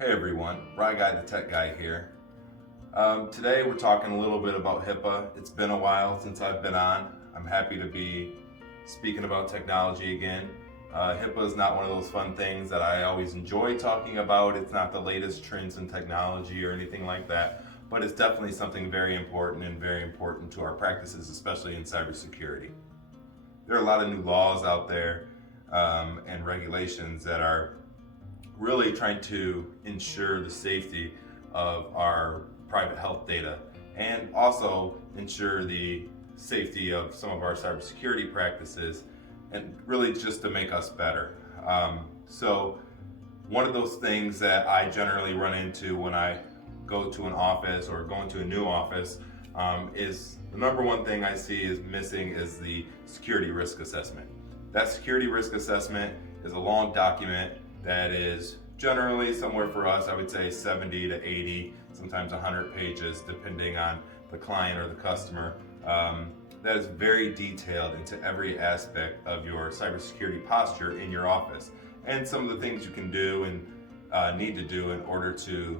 Hey everyone, Rye Guy the Tech Guy here. Today we're talking a little bit about HIPAA. It's been a while since I've been on. I'm happy to be speaking about technology again. HIPAA is not one of those fun things that I always enjoy talking about. It's not the latest trends in technology or anything like that, but it's definitely something very important and very important to our practices, especially in cybersecurity. There are a lot of new laws out there and regulations that are really trying to ensure the safety of our private health data and also ensure the safety of some of our cybersecurity practices and really just to make us better. So one of those things that I generally run into when I go to an office or go into a new office is the number one thing I see is missing is the security risk assessment. That security risk assessment is a long document that is generally somewhere for us, I would say 70 to 80, sometimes 100 pages, depending on the client or the customer. That is very detailed into every aspect of your cybersecurity posture in your office and some of the things you can do and need to do in order to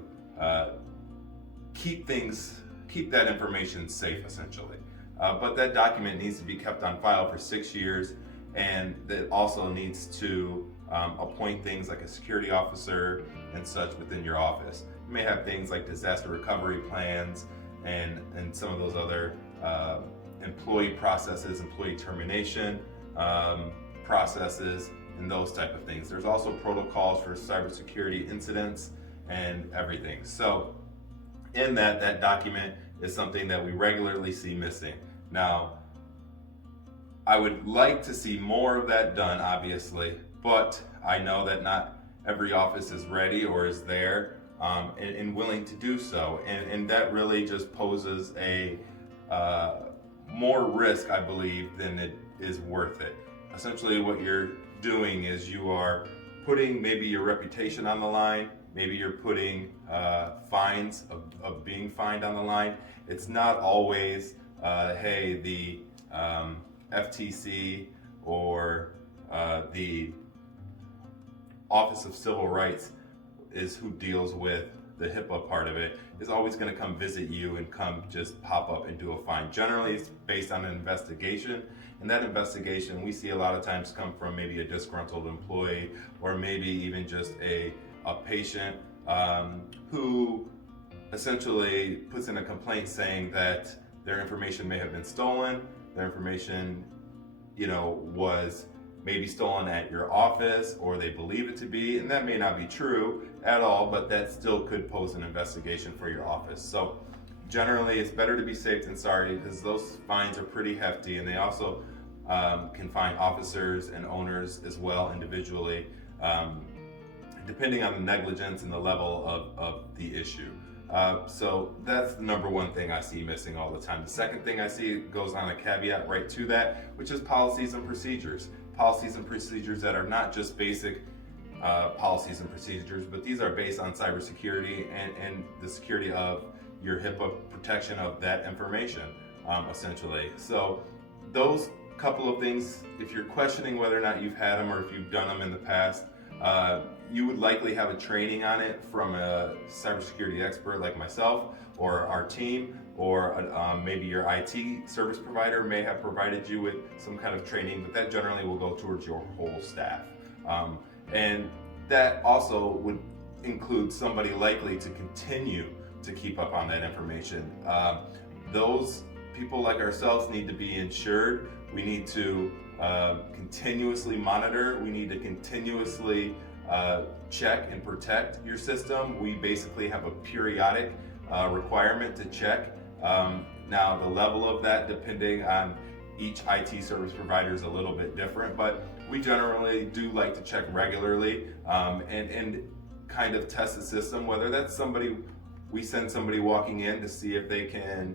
keep that information safe, essentially. But that document needs to be kept on file for 6 years, and it also needs to appoint things like a security officer and such within your office. You may have things like disaster recovery plans and some of those other employee processes, employee termination processes, and those type of things. There's also protocols for cybersecurity incidents and everything. So in that document is something that we regularly see missing. Now, I would like to see more of that done, obviously, but I know that not every office is ready or is there and willing to do so. And that really just poses a more risk, I believe, than it is worth it. Essentially, what you're doing is you are putting maybe your reputation on the line, maybe you're putting fines of being fined on the line. It's not always, hey, the FTC or the Office of Civil Rights is who deals with the HIPAA part of it, is always going to come visit you and come just pop up and do a fine. Generally, it's based on an investigation, and that investigation we see a lot of times come from maybe a disgruntled employee or maybe even just a patient who essentially puts in a complaint saying that their information may have been stolen, their information, was maybe stolen at your office, or they believe it to be, and that may not be true at all, but that still could pose an investigation for your office. So generally, it's better to be safe than sorry, because those fines are pretty hefty, and they also can fine officers and owners as well individually, depending on the negligence and the level of the issue. So that's the number one thing I see missing all the time. The second thing I see goes on a caveat right to that, which is policies and procedures. Policies and procedures that are not just basic policies and procedures, but these are based on cybersecurity and the security of your HIPAA protection of that information, essentially. So those couple of things, if you're questioning whether or not you've had them or if you've done them in the past, you would likely have a training on it from a cybersecurity expert like myself or our team, or maybe your IT service provider may have provided you with some kind of training, but that generally will go towards your whole staff. And that also would include somebody likely to continue to keep up on that information. Those people like ourselves need to be insured. We need to continuously monitor. We need to continuously check and protect your system. We basically have a periodic requirement to check. Now, the level of that, depending on each IT service provider, is a little bit different, but we generally do like to check regularly and kind of test the system, whether that's we send somebody walking in to see if they can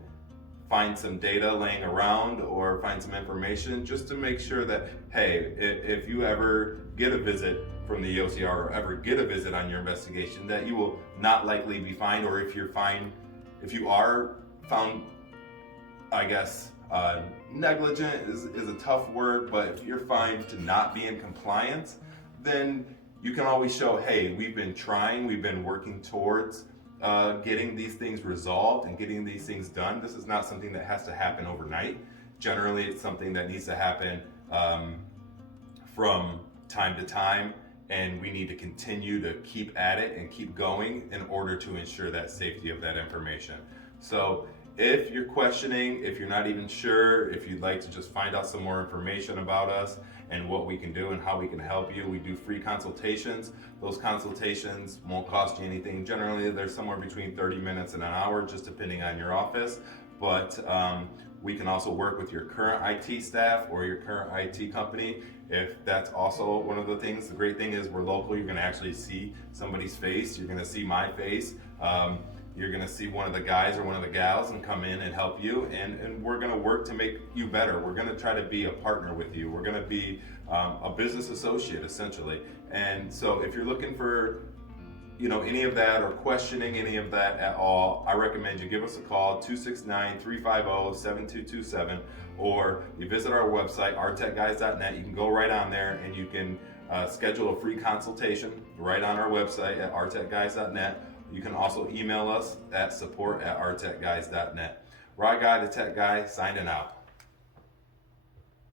find some data laying around or find some information, just to make sure that, hey, if you ever get a visit from the OCR or ever get a visit on your investigation, that you will not likely be fined, or if you are found, I guess, negligent is a tough word, but if you're found to not be in compliance, then you can always show, hey, we've been trying, we've been working towards getting these things resolved and getting these things done. This is not something that has to happen overnight. Generally, it's something that needs to happen from time to time, and we need to continue to keep at it and keep going in order to ensure that safety of that information. So if you're questioning, if you're not even sure, if you'd like to just find out some more information about us and what we can do and how we can help you, we do free consultations. Those consultations won't cost you anything. Generally, they're somewhere between 30 minutes and an hour, just depending on your office. But we can also work with your current IT staff or your current IT company if that's also one of the things. The great thing is we're local. You're going to actually see somebody's face. You're going to see my face. You're going to see one of the guys or one of the gals and come in and help you, and we're going to work to make you better. We're going to try to be a partner with you. We're going to be a business associate, essentially. And so if you're looking for any of that or questioning any of that at all, I recommend you give us a call, 269-350-7227, or you visit our website, rtechguys.net. You can go right on there and you can schedule a free consultation right on our website at rtechguys.net. You can also email us at support@rtechguys.net. Rod Guy, the Tech Guy, signing out.